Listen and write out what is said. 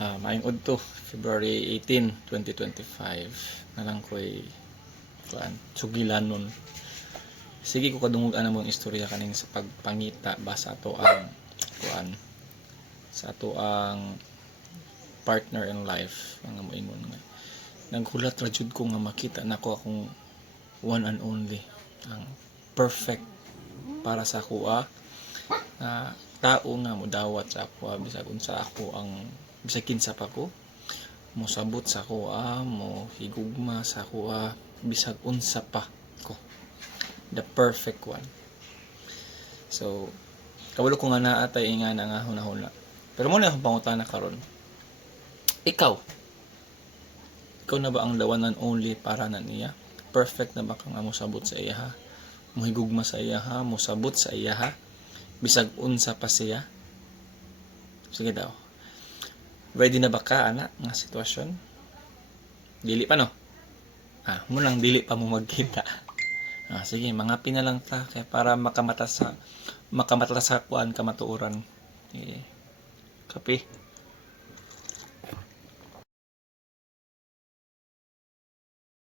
Maayong udto, February 18, 2025. Nalang ko'y sugilanon. Sige ko kadungog ana mong istorya kaning sa pagpangita ba sa ato ang sa ato ang partner in life nga moingon nga. Naghulat ra jud ko nga makita nako akong one and only, ang perfect para sa ako tao nga modawat sa ako bisag unsa ako ang bisag kinsa pa ko mosabot sa ako mo higugma sa ako bisag unsa pa ko, the perfect one. So kabalo ko nga naatay nga nga hunahuna, pero mo na akong pangutana karon, ikaw na ba ang the one and only para na niya? Perfect na ba ka nga mosabot sa iya ha, mohigugma sa iya ha, mosabot sa iya ha bisag unsa pa siya? Sige daw, ready na ba ka ana nga sitwasyon? Dili pa no? Munang dili pa mo magkita. Sige, mga pina lang ta kay para makamata sa kuan kamatuoran. Kape.